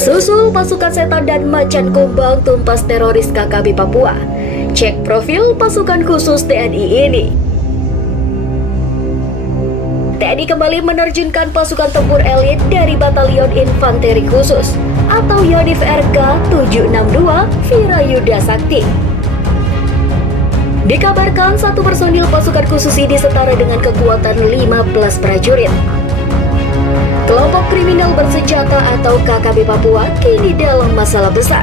Susul pasukan setan dan macan kumbang tumpas teroris KKB Papua. Cek profil pasukan khusus TNI ini. TNI kembali menerjunkan pasukan tempur elit dari Batalion Infanteri Khusus atau Yonif RK 762 Wirayuda Sakti. Dikabarkan satu personil pasukan khusus ini setara dengan kekuatan 15 prajurit. Kelompok kriminal bersenjata atau KKB Papua kini dalam masalah besar.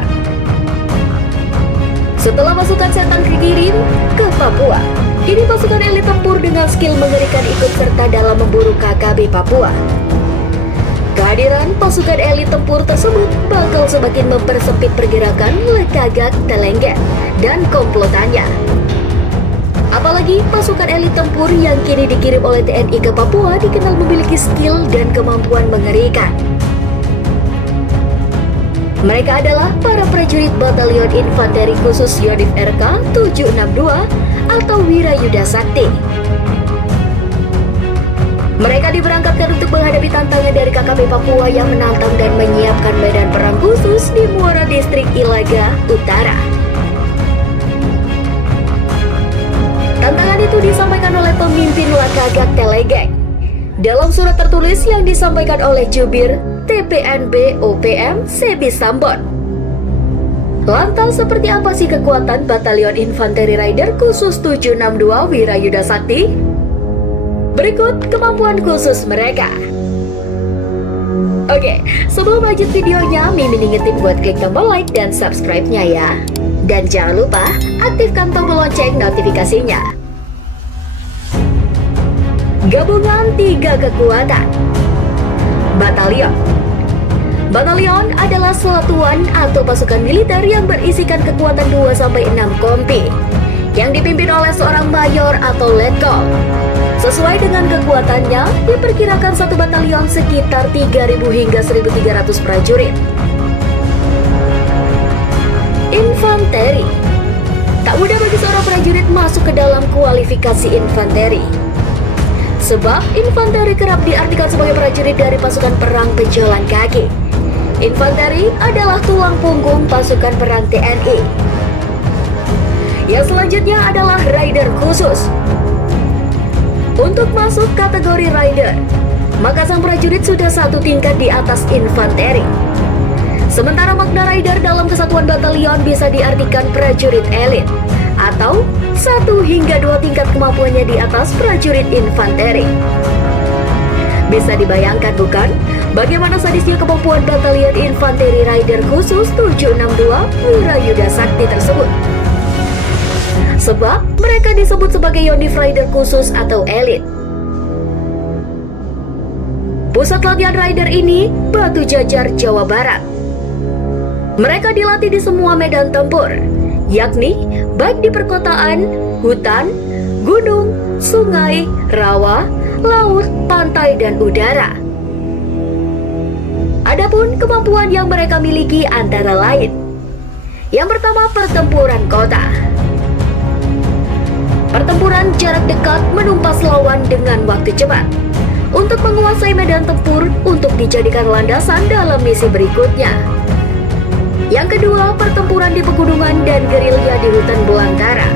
Setelah pasukan setan dikirim ke Papua, kini pasukan elit tempur dengan skill mengerikan ikut serta dalam memburu KKB Papua. Kehadiran pasukan elit tempur tersebut bakal semakin mempersempit pergerakan Lekagak, Telenggen, dan komplotannya. Apalagi pasukan elit tempur yang kini dikirim oleh TNI ke Papua dikenal memiliki skill dan kemampuan mengerikan. Mereka adalah para prajurit Batalion Infanteri Khusus Yonif RK 762 atau Wirayuda Sakti. Mereka diberangkatkan untuk menghadapi tantangan dari KKB Papua yang menantang dan menyiapkan medan perang khusus di Muara Distrik Ilaga Utara. Tantangan itu disampaikan oleh pemimpin Lekagak Telenggen dalam surat tertulis yang disampaikan oleh Jubir TPNB OPM Sebi Sambon. Lantas seperti apa sih kekuatan Batalion Infanteri Rider Khusus 762 Wirayuda Sakti? Berikut kemampuan khusus mereka. Oke, sebelum lanjut videonya, Mimin ingetin buat klik tombol like dan subscribe-nya ya. Dan jangan lupa aktifkan tombol lonceng notifikasinya. Gabungan 3 kekuatan. Batalion. Batalion adalah satuan atau pasukan militer yang berisikan kekuatan 2-6 kompi yang dipimpin oleh seorang mayor atau letkol. Sesuai dengan kekuatannya, diperkirakan satu batalion sekitar 3.000 hingga 1.300 prajurit. Infanteri. Tak mudah bagi seorang prajurit masuk ke dalam kualifikasi infanteri. Sebab infanteri kerap diartikan sebagai prajurit dari pasukan perang pejalan kaki. Infanteri adalah tulang punggung pasukan perang TNI. Yang selanjutnya adalah Rider Khusus. Untuk masuk kategori Rider, maka sang prajurit sudah satu tingkat di atas infanteri. Sementara makna Rider dalam kesatuan batalion bisa diartikan prajurit elit atau 1 hingga 2 tingkat kemampuannya di atas prajurit infanteri. Bisa dibayangkan bukan, bagaimana sadisnya kemampuan Batalion Infanteri Rider Khusus 762 Wirayuda Sakti tersebut. Sebab mereka disebut sebagai Yonif Rider Khusus atau elit. Pusat latihan Rider ini Batu Jajar, Jawa Barat. Mereka dilatih di semua medan tempur, yakni baik di perkotaan, hutan, gunung, sungai, rawa, laut, pantai, dan udara. Adapun kemampuan yang mereka miliki antara lain. Yang pertama, pertempuran kota. Pertempuran jarak dekat menumpas lawan dengan waktu cepat untuk menguasai medan tempur untuk dijadikan landasan dalam misi berikutnya. Yang kedua, pertempuran di pegunungan dan gerilya di hutan belantara.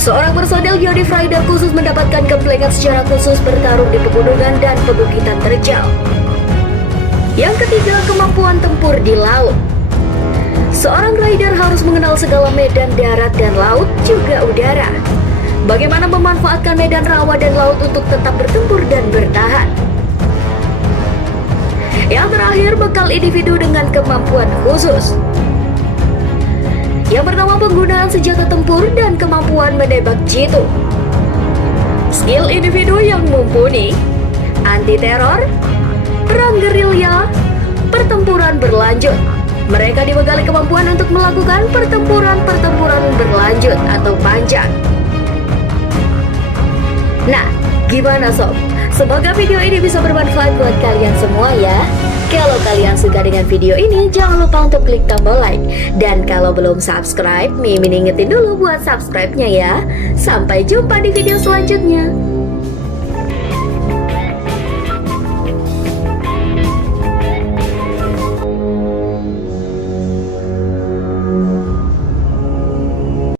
Seorang personel Yonif Rider Khusus mendapatkan gemblengan secara khusus bertarung di pegunungan dan pebukitan terjal. Yang ketiga, kemampuan tempur di laut. Seorang rider harus mengenal segala medan darat dan laut, juga udara. Bagaimana memanfaatkan medan rawa dan laut untuk tetap bertempur dan bertahan. Yang terakhir, bekal individu dengan kemampuan khusus. Yang pertama, penggunaan senjata tempur dan kemampuan menembak jitu. Skill individu yang mumpuni, anti-teror, perang gerilya, pertempuran berlanjut. Mereka dibekali kemampuan untuk melakukan pertempuran berlanjut atau panjang. Nah, gimana sob? Semoga video ini bisa bermanfaat buat kalian semua ya. Kalau kalian suka dengan video ini, jangan lupa untuk klik tombol like. Dan kalau belum subscribe, Mimin ingetin dulu buat subscribe-nya ya. Sampai jumpa di video selanjutnya.